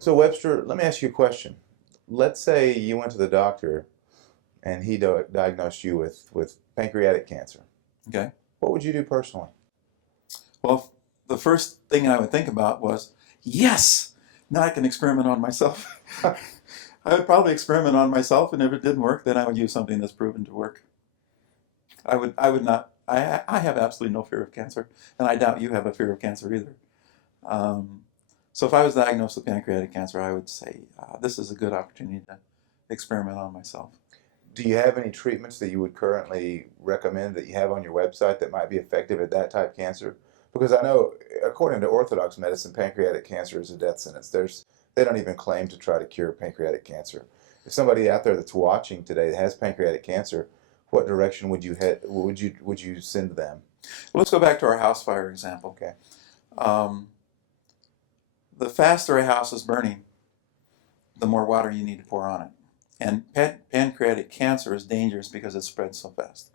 So Webster, let me ask you a question. Let's say you went to the doctor and he diagnosed you with pancreatic cancer. Okay. What would you do personally? Well, the first thing I would think about was, yes, now I can experiment on myself. I would probably experiment on myself, and if it didn't work, then I would use something that's proven to work. I would not. I have absolutely no fear of cancer, and I doubt you have a fear of cancer either. Um, so if I was diagnosed with pancreatic cancer, I would say this is a good opportunity to experiment on myself. Do you have any treatments that you would currently recommend that you have on your website that might be effective at that type of cancer? Because I know, according to Orthodox medicine, pancreatic cancer is a death sentence. They don't even claim to try to cure pancreatic cancer. If somebody out there that's watching today that has pancreatic cancer, what direction would you head? Would you send them? Well, let's go back to our house fire example. Okay. Um, the faster a house is burning, the more water you need to pour on it. And pancreatic cancer is dangerous because it spreads so fast.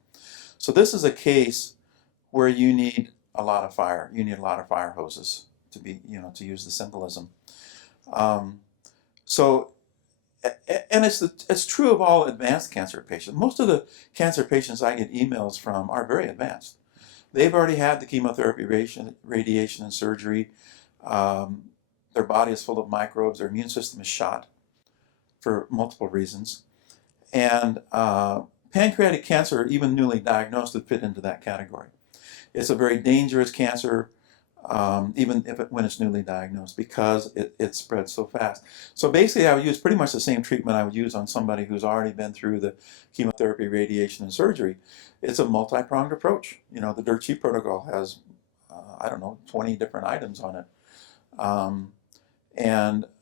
So this is a case where you need a lot of fire. You need a lot of fire hoses to be, to use the symbolism. So, and it's true of all advanced cancer patients. Most of the cancer patients I get emails from are very advanced. They've already had the chemotherapy, radiation, and surgery. Their body is full of microbes. Their immune system is shot for multiple reasons. And pancreatic cancer, even newly diagnosed, would fit into that category. It's a very dangerous cancer, even when it's newly diagnosed, because it spreads so fast. So basically, I would use pretty much the same treatment I would use on somebody who's already been through the chemotherapy, radiation, and surgery. It's a multi-pronged approach. The dirt sheet protocol has, 20 different items on it.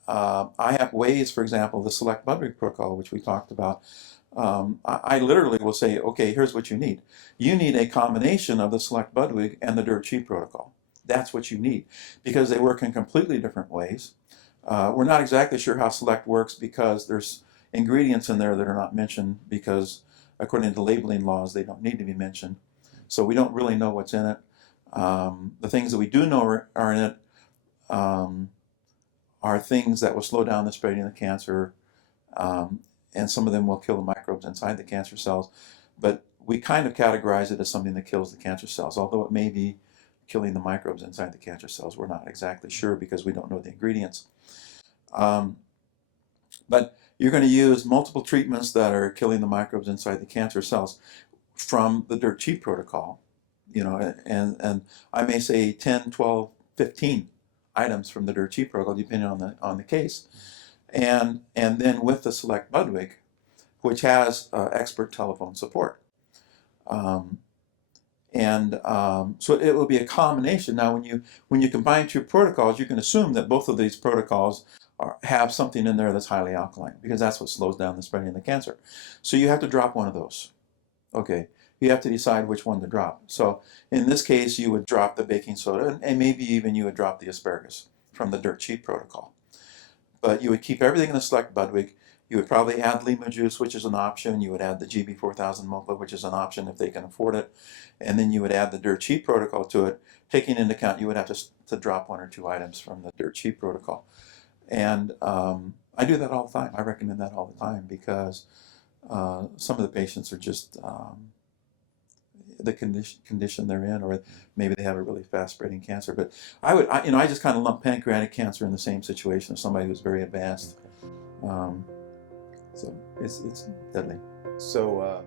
I have ways, for example, the select Budwig protocol, which we talked about. I literally will say, okay, here's what you need. You need a combination of the select Budwig and the dirt sheet protocol. That's what you need, because they work in completely different ways. We're not exactly sure how select works because there's ingredients in there that are not mentioned because according to labeling laws, they don't need to be mentioned. So we don't really know what's in it. The things that we do know are in it are things that will slow down the spreading of the cancer, and some of them will kill the microbes inside the cancer cells. But we kind of categorize it as something that kills the cancer cells, although it may be killing the microbes inside the cancer cells. We're not exactly sure because we don't know the ingredients. But you're going to use multiple treatments that are killing the microbes inside the cancer cells from the dirt sheet protocol, and I may say 10, 12, 15 items from the dirt sheet protocol, depending on the case, and then with the select Budwig, which has expert telephone support, so it will be a combination. Now, when you combine two protocols, you can assume that both of these protocols have something in there that's highly alkaline, because that's what slows down the spreading of the cancer. So you have to drop one of those. Okay. You have to decide which one to drop. So in this case, you would drop the baking soda, and maybe even you would drop the asparagus from the dirt sheet protocol. But you would keep everything in the select Budwig. You would probably add lima juice, which is an option. You would add the GB 4000 MOPA, which is an option if they can afford it. And then you would add the dirt sheet protocol to it, taking into account you would have to drop one or two items from the dirt sheet protocol. And I do that all the time. I recommend that all the time because some of the patients are just the condition they're in, or maybe they have a really fast spreading cancer. But I just kind of lump pancreatic cancer in the same situation as somebody who's very advanced. So it's deadly. So